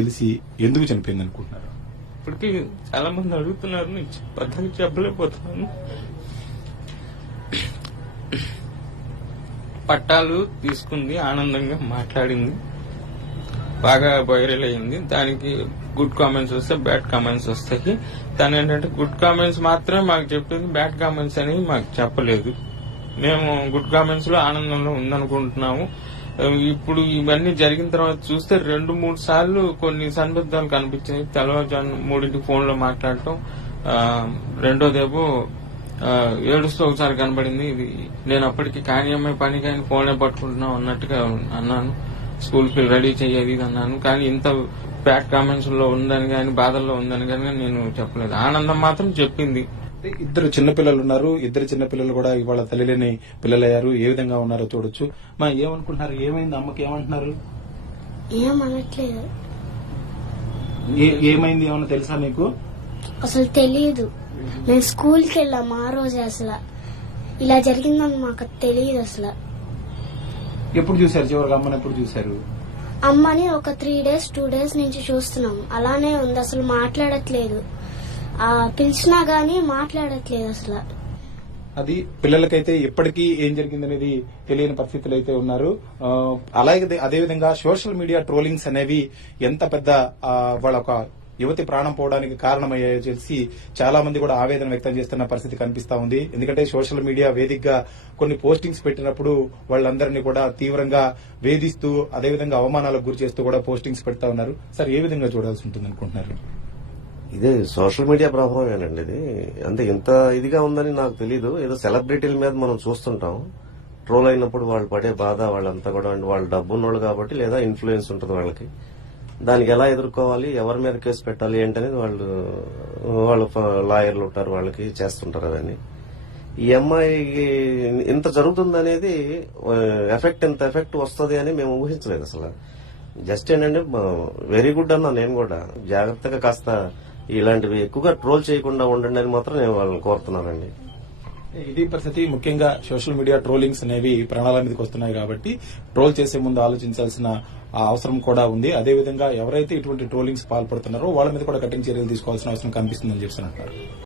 తెలిసి ఎందుకు చనిపోయింది అనుకుంటున్నారు? ఇప్పటికీ చాలా మంది అడుగుతున్నారు, నేను పద్ధతి చెప్పలేకపోతున్నాను. పట్టాలు తీసుకుంది, ఆనందంగా మాట్లాడింది, బాగా వైరల్ అయింది. దానికి గుడ్ కామెంట్స్ వస్తాయి, బ్యాడ్ కామెంట్స్ వస్తాయి. తను ఏంటంటే గుడ్ కామెంట్స్ మాత్రమే మాకు చెప్పింది, బ్యాడ్ కామెంట్స్ అనేవి మాకు చెప్పలేదు. మేము గుడ్ కామెంట్స్ లో ఆనందంలో ఉందనుకుంటున్నాము. ఇప్పుడు ఇవన్నీ జరిగిన తర్వాత చూస్తే 2-3 సార్లు కొన్ని సందర్భాలు కనిపించాయి. తెల్లవారుజాము 3 ఫోన్ లో మాట్లాడటం, రెండోదేమో ఏడుస్తూ ఒకసారి కనబడింది. ఇది నేను అప్పటికి కానీ అమ్మాయి పని కానీ ఫోనే పట్టుకుంటున్నాం అన్నట్టుగా అన్నాను. స్కూల్ కి రెడీ చెయ్యేది అన్నాను. కానీ ఇంత బ్యాడ్ కామెంట్స్ లో ఉందని కానీ బాధల్లో ఉందని కానీ నేను చెప్పలేదు. ఆనందం మాత్రం చెప్పింది. ఇద్దరు చిన్నపిల్లలు ఉన్నారు. ఇద్దరు చిన్నపిల్లలు కూడా ఇవాళ తల్లిలేని పిల్లలయ్యారు. ఏ విధంగా ఉన్నారో చూడొచ్చు. మా ఏమనుకుంటున్నారు? ఏమైంది? అమ్మకి ఏమంటున్నారు? ఏమనట్లేదు. ఏమైంది? ఏమన్నా తెలుసా మీకు? అసలు తెలియదు. మేము స్కూల్కి వెళ్ళాం ఆ రోజు. అసలు ఇలా జరిగిందని మాకు తెలియదు. అసలు ఎప్పుడు చూసారు? చివరికి అమ్మని ఎప్పుడు చూసారు? అమ్మని ఒక 3 days 2 days నుంచి చూస్తున్నాం. అలానే ఉంది. అసలు మాట్లాడట్లేదు. పిలిచినా గానీ మాట్లాడట్లేదు అసలు. అది పిల్లలకైతే ఇప్పటికీ ఏం జరిగిందనేది తెలియని పరిస్థితులు అయితే ఉన్నారు. అలాగే అదేవిధంగా సోషల్ మీడియా ట్రోలింగ్స్ అనేవి ఎంత పెద్ద వాళ్ళ ఒక యువతి ప్రాణం పోవడానికి కారణమయ్యాయో తెలిసి చాలా మంది కూడా ఆవేదన వ్యక్తం చేస్తున్న పరిస్థితి కనిపిస్తా ఉంది. ఎందుకంటే సోషల్ మీడియా వేదికగా కొన్ని పోస్టింగ్స్ పెట్టినప్పుడు వాళ్ళందరినీ కూడా తీవ్రంగా వేధిస్తూ అదేవిధంగా అవమానాలకు గురి చేస్తూ కూడా పోస్టింగ్స్ పెడతా ఉన్నారు. సార్, ఏ విధంగా చూడాల్సి ఉంటుంది అనుకుంటున్నారు? ఇదే సోషల్ మీడియా ప్రభావమేనండి. ఇది అంటే ఇంత ఇదిగా ఉందని నాకు తెలీదు. ఏదో సెలబ్రిటీల మీద మనం చూస్తుంటాం. ట్రోల్ అయినప్పుడు వాళ్ళు పడే బాధ, వాళ్ళంతా కూడా వాళ్ళు డబ్బు ఉన్నోళ్ళు కాబట్టి లేదా ఇన్ఫ్లుయెన్స్ ఉంటుంది వాళ్ళకి. దానికి ఎలా ఎదుర్కోవాలి, ఎవరి మీద కేసు పెట్టాలి ఏంటనేది వాళ్ళు లాయర్లు ఉంటారు, వాళ్ళకి చేస్తుంటారు. అవన్నీ ఈ అమ్మాయికి ఇంత జరుగుతుందనేది ఇంత ఎఫెక్ట్ వస్తుంది అని మేము ఊహించలేదు అసలు. జస్ట్ ఏంటంటే వెరీ గుడ్ అన్నా నేను కూడా. జాగ్రత్తగా కాస్త ఇలాంటివి ఎక్కువగా ట్రోల్ చేయకుండా ఉండండి అని మాత్రం నేను వాళ్ళని కోరుతున్నానండి. ఇది పరిస్థితి. ముఖ్యంగా సోషల్ మీడియా ట్రోలింగ్స్ అనేవి ప్రాణాల మీదకి వస్తున్నాయి కాబట్టి ట్రోల్ చేసే ముందు ఆలోచించాల్సిన అవసరం కూడా ఉంది. అదేవిధంగా ఎవరైతే ఇటువంటి ట్రోలింగ్స్ పాల్పడుతున్నారో వాళ్ళ మీద కూడా కఠిన చర్యలు తీసుకోవాల్సిన అవసరం కనిపిస్తుందని చెప్తున్నారు.